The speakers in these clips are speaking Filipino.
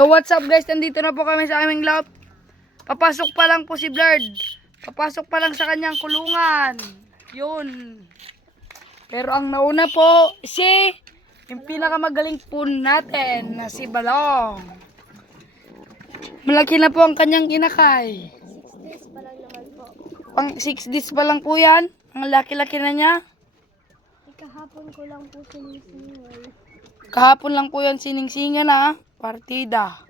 So what's up guys, nandito na po kami sa aming lot. Papasok pa lang po si Blurred. Papasok pa lang sa kanyang kulungan. Yun. Pero ang nauna po si yung pinakamagaling po natin na si Balong. Malaki na po ang kanyang inakay. 6 days pa lang naman po. Pang 6 days pa lang po yan. Ang laki-laki na niya. Kahapon ko lang po sinisingay. Kahapon lang po yan siningsingan na partida.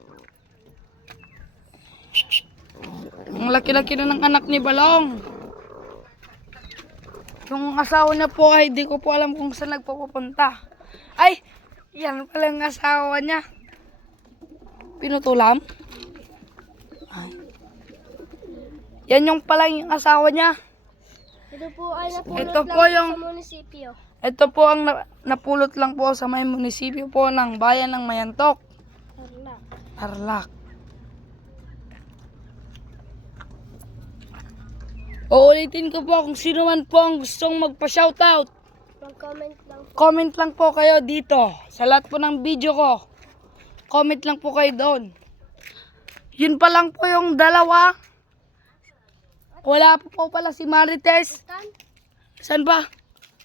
Ang laki-laki na ng anak ni Balong. Yung asawa niya po ay di ko po alam kung saan nagpupunta. Ay, yan pala yung asawa niya. Pinutulam? Ay. Yan yung pala yung asawa niya. Ito po ay napulot Ito lang po yung- sa munisipyo. Ito po ang napulot lang po sa may munisipyo po ng bayan ng Mayantok, Tarlac. Tarlac. Uulitin ko po kung sino man po ang gustong magpa-shoutout. Mag-comment lang po. Comment lang po kayo dito. Sa lahat po ng video ko. Comment lang po kayo doon. Yun pa lang po yung dalawa. Wala po pala si Marites. Tan? Saan ba?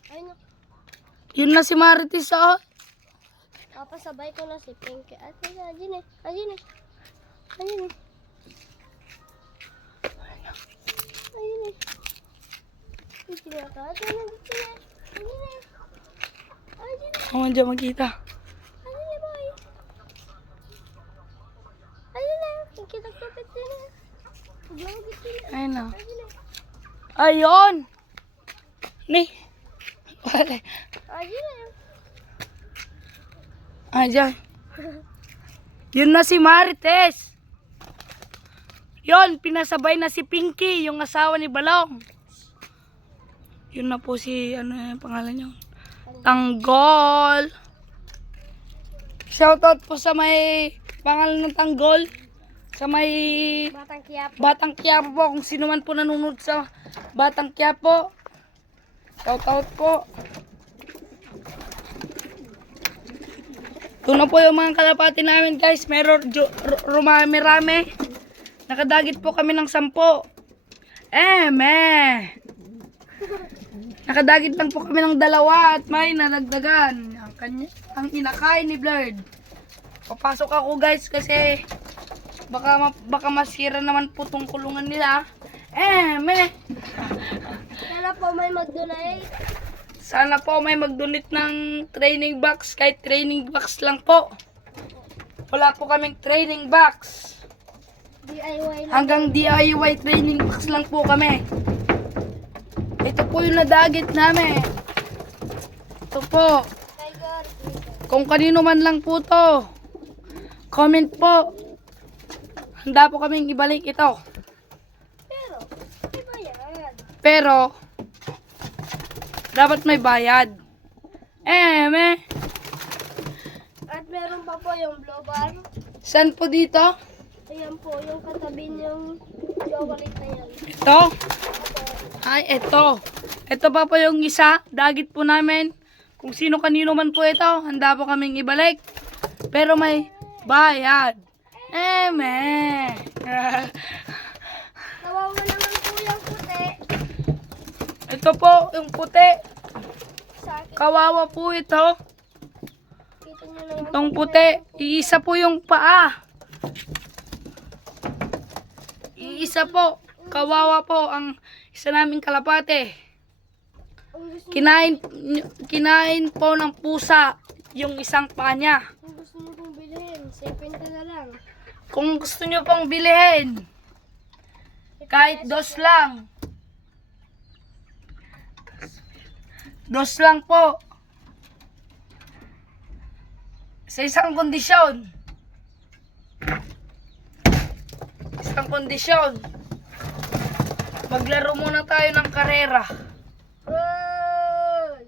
Ayun na. Yun na si Marites oh. Papasabay ko na si Pinky. At ayun eh. Ayun eh. Ayun eh. Ayun eh. Dito na ka. Ayun na. Dito na. Ayun eh. Ayun eh. Kaman dyan makita. Ayun eh boy. Ayun eh. Kita-kapit din eh. Paglawagit din eh. Ayun na. Ayun eh. Ayun! Ni. Wala. Ayun eh. Ayan. Yun na si Marites. Yun, pinasabay na si Pinky, yung asawa ni Balong. Yun na po si, ano yung pangalan niya? Tanggol. Shoutout po sa may pangalan ng Tanggol. Sa may Batang Quiapo. Batang Quiapo po. Kung sino man po nanonood sa Batang Quiapo. Shoutout po. Ito na po yung mga kalapati namin guys. Meron rumami-rami. Nakadagit po kami ng 10. Nakadagit lang po kami ng 2 at may nadagdagan. Ang inakay ni Blurred. Papasok ako guys kasi baka masira naman po tong kulungan nila. Kaya po may mag-donate. Sana po may mag-donate ng training box. Kahit training box lang po. Wala po kaming training box. DIY lang. Hanggang DIY training box lang po kami. Ito po yung nadagit namin. Ito po. Tiger. Kung kanino man lang po to. Comment po. Handa po kaming ibalik ito. Pero, iba yan. Pero, dapat may bayad. At meron pa po yung blow bar. Saan po dito? Ayan po, yung katabi niyang chocolate na yan. Ito? Ay, ito. Ito pa po yung isa. Dagit po namin. Kung sino kanino man po ito, handa po kaming ibalik. Pero may bayad. Kawawa naman po yung puti. Ito po, yung puti. Sa akin, Kawawa po ito. kita niyo naman. Itong puti. Iisa po yung paa. Iisa po. Kawawa po ang isa naming kalapate. Ang gusto, Kinain po ng pusa yung isang paa niya. ang gusto niyo pong bilhin, 70 na lang. Kung gusto nyo pong bilhin, kahit 2 lang. 2 lang po. Sa isang kondisyon. Isang kondisyon. Maglaro muna tayo ng karera. Good!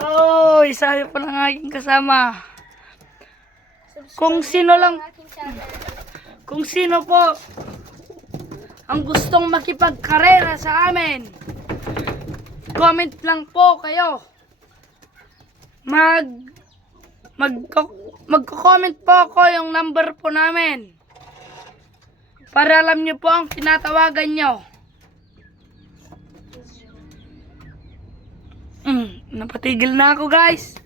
Oh, isa pa lang aking kasama. Kung sino lang, Aking channel. kung sino po ang gustong makipagkarera sa amin, comment lang po kayo. Magko-comment po ako yung number po namin. Para alam nyo po ang tinatawagan nyo. Napatigil na ako guys.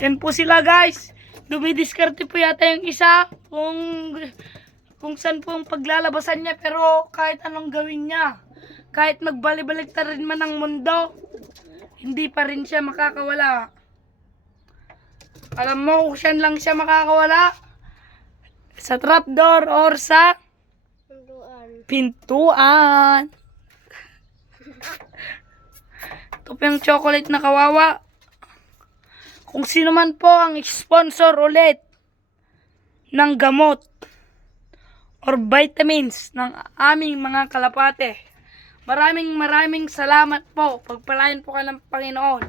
Yan po sila guys. Dumidiskarte po yata yung isa kung saan po ang paglalabasan niya, pero kahit anong gawin niya, kahit magbalik-balik na rin man ang mundo, hindi pa rin siya makakawala. Alam mo kung saan lang siya makakawala? Sa trapdoor or sa pintuan. Ito po yung chocolate na kawawa. Kung sino man po ang sponsor ulit ng gamot or vitamins ng aming mga kalapate, maraming salamat po. Pagpalain po kayo ng Panginoon.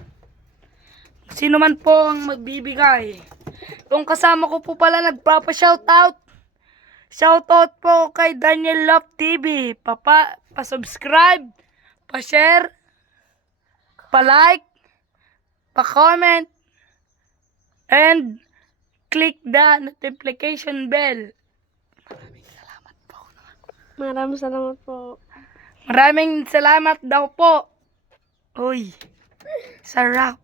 Sino man po ang magbibigay. Kung kasama ko po pala nagpapa-shoutout. Shoutout po kay Daniel Love TV. Pa-subscribe, pa-share, pa-like, pa-comment, and click the notification bell. Maraming salamat po. Maraming salamat daw po. Uy, sarap.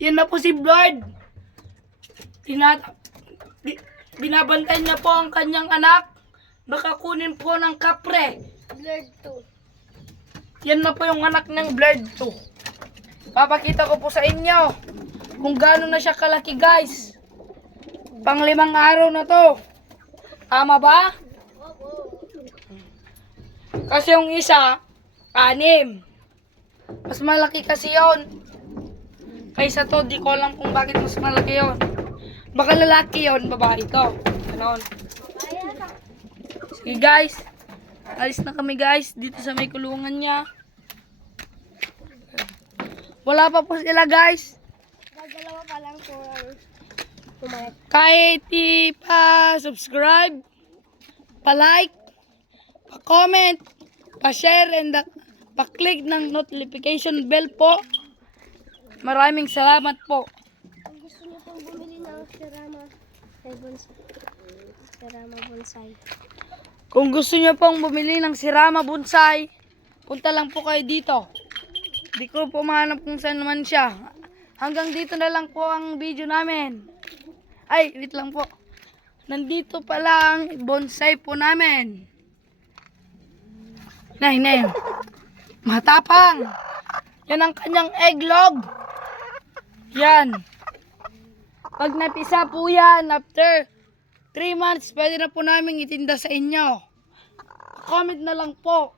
Yan na po si Blood. Binabantayan niya po ang kanyang anak. Baka kunin po ng kapre. Blurred to. Yan na po yung anak ng Blood 2. Papakita ko po sa inyo kung gaano na siya kalaki guys. Pang 5 araw na to. Tama ba? Kasi yung isa, 6. Mas malaki kasi yon. Kaysa to, di ko alam kung bakit mas malaki yon. Baka lalaki yon, babae to. Ganon. Sige guys. Alis na kami guys. Dito sa may kulungan niya. Wala pa po sila guys. Dalawa pa lang po ang kumalat. Kahit pa-subscribe, pa-like, pa-comment, pa-share, and pa-click ng notification bell po. Maraming salamat po. Kung gusto niyo pong bumili ng Sirama Bonsai. Kung gusto niyo pong bumili ng Sirama Bonsai, punta lang po kayo dito. Di ko po mahanap kung saan naman siya. Hanggang dito na lang po ang video namin. Ay, wait lang po. Nandito pa lang bonsai po namin. Nay. Matapang. Yan ang kanyang egglog. Yan. Pag napisa po yan, after 3 months, pwede na po namin itinda sa inyo. Comment na lang po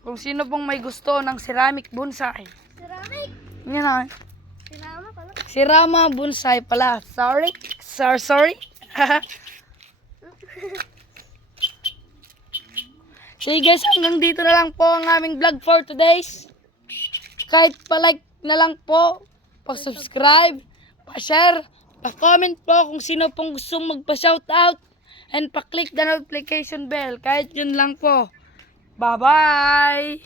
kung sino pong may gusto ng ceramic bonsai. Ceramic? Yan na. Sirama pala. Sirama bonsai pala. Sorry. Sige guys, hanggang dito na lang po ang aming vlog for today's. Kahit pa-like na lang po, pa-subscribe, pa-share, pa-comment po kung sino pong gustong magpa-shoutout, and pa-click the notification bell. Kahit yun lang po. Bye-bye!